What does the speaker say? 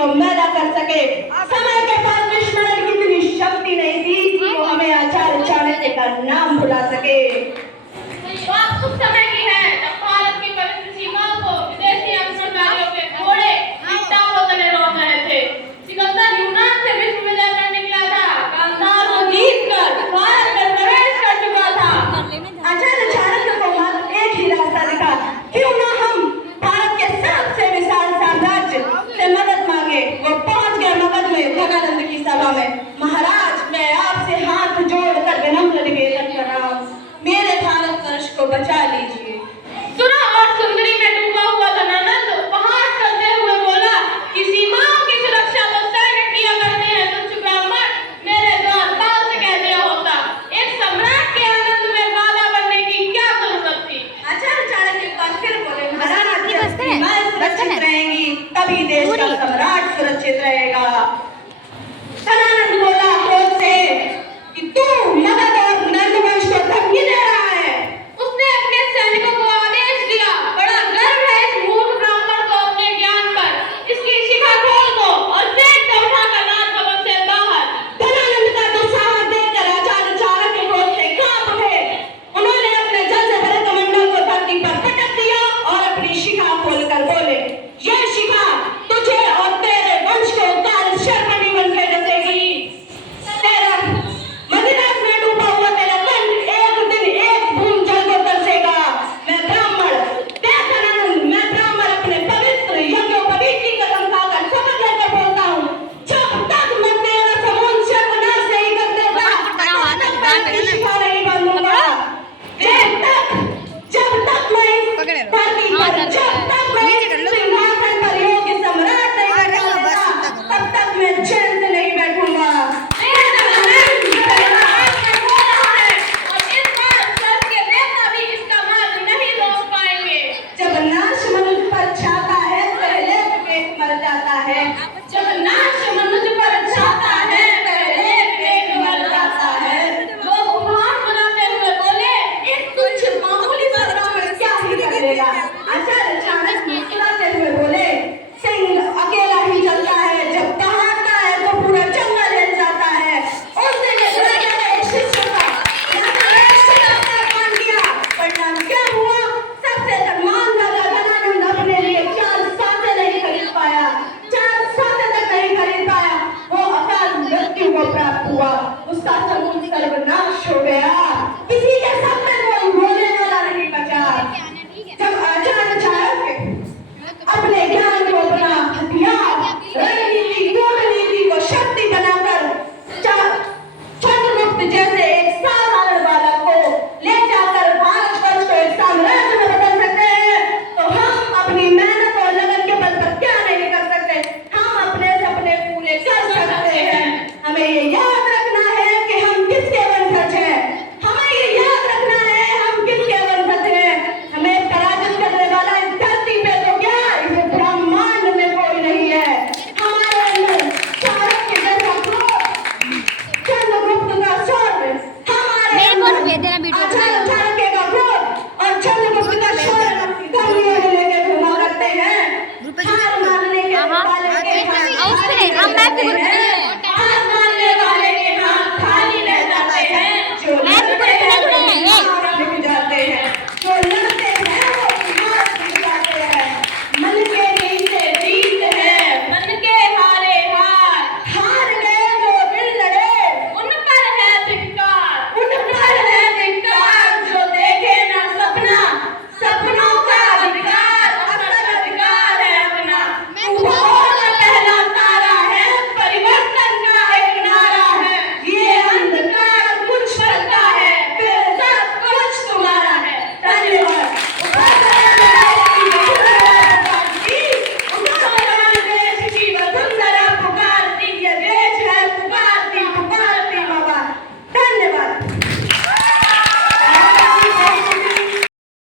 को मैदा कर सके। समय के पास विस्मरण की इतनी शक्ति नहीं थी कि वो हमें आचार्य चाणक्य का नाम भुला सके। बात उस समय की है जब भारत की पवित्र सीमाओं को विदेशी आक्रमणकारियों के घोड़े टांगों तले रोक रहे थे। सिकंदर यूनान से विश्व विजय करने निकला था, गांधार को जीतकर भारत में प्रवेश कर चुका था। आचार्य चाणक्य को मात्र एक ही रास्ता दिखा, क्यों ना हम भारत के सबसे विशाल साम्राज्य से मदद मांगे। वो पहुंच गए मगध में गंगानंद की सभा में। महाराज, मैं आपसे हाथ जोड़कर विनम्र निवेदन कर रहा हूँ, मेरे भारतवर्ष को बचा लीजिए। सुना और सुंदरी में डूबा हुआ धनानंद उपहास करते हुए बोला कि सीमाओं की सुरक्षा तो सैनिक किया करते हैं, तुच्छ ब्राह्मण मेरे द्वारपाल से कह दिया होता। एक सम्राट के आनंद में बाला बनने की क्या जरूरत थी। आचार्य चाणक्य एक बार फिर बोले, महाराज जब सीमाएं सुरक्षित रहेंगी तभी देश का सम्राट सुरक्षित रहेगा। धनानंद बोला क्रोध से कि तू मगध और नंदवंश को धमकी दे रहा है। उसने अपने सैनिकों को आदेश दिया, बड़ा गर्व है इस मूर्ख ब्राह्मण को अपने ज्ञान पर। इसकी शिखा खोल दो और फेंक दो उठाकर राजभवन से बाहर। धनानंद का दुस्साहस देखकर आचार्य चाणक्य क्रोध से कांप उठे। उन्होंने अपने जल से भरे कमंडल को धरती पर पटक दिया और अपनी शिखा खोलकर बोले, यह शिखा तुझे और तेरे वंश को काल सर्पणी बनकर डसेगी। तेरा मदिरास में डूबा हुआ तेरा कंठ एक दिन एक बूंद जल को तरसेगा। मैं ब्राह्मण, देख धनानंद, मैं ब्राह्मण अपने पवित्र यज्ञोपवीत की कसम खाकर शपथ लेकर बोलता हूँ, जब तक मैं तेरा समूल सर्वनाश नहीं कर देता तब तक मैं अपनी शिखा नहीं बांधूंगा। जब तक मैं इस धरती पर, जब तक मैं इस सिंहासन पर योग्य सम्राट नहीं बन जाता तब तक मैं चैन से नहीं बैठूंगा। जब नाश मनुष्य पर छाता है पहले विवेक मर जाता है। जब नाश मनुष्य पर छाता है पहले विवेक मर जाता है। लोग उपहास बनाते हुए बोले, एक तुच्छ मामूली सा ब्राह्मण क्या ही कर लेगा। आचार्य चाणक्य मुस्कुराते हुए बोले, सिंह अकेला ही चलता है, जब दहाड़ता है तो पूरा जंगल हिल जाता है। उस दिन एक राजा ने एक शिष्य का अपमान किया, परिणाम क्या हुआ? सबसे धनवान राजा धनानंद अपने लिए 4 सांसें नहीं खरीद पाया, 4 सांसें तक नहीं खरीद पाया। वो अकाल मृत्यु को प्राप्त हुआ, उसका समूल सर्वनाश हो गया। किसी के सामने कोई बोलने वाला नहीं बचा। जब आचार्य चाणक्य अपने ज्ञान को अपना हथियार, रणनीति, कूटनीति को शक्ति बनाकर चंद्रगुप्त जैसे एक साधारण बालक को ले जाकर भारतवर्ष को एक साम्राज्य में बदल सकते हैं, तो हम अपनी मेहनत और लगन के बल पर क्या नहीं कर सकते। हम अपने सपने पूरे कर सकते हैं। हमें ये याद रखना है कि हम किसके वंशज हैं। हमें ये याद रखना है हम किसके वंशज हैं। हमें पराजित करने वाला इस धरती पे तो क्या, इस ब्रह्मांड में कोई नहीं है। हमारे अंदर चाणक्य जैसा क्रोध, चंद्रगुप्त का शौर्य, हमारे अंदर आचार्य चाणक्य का क्रोध और चंद्रगुप्त का शौर्य धर्मियों ने लेके घुमा करते हैं। हार मानने के वाले के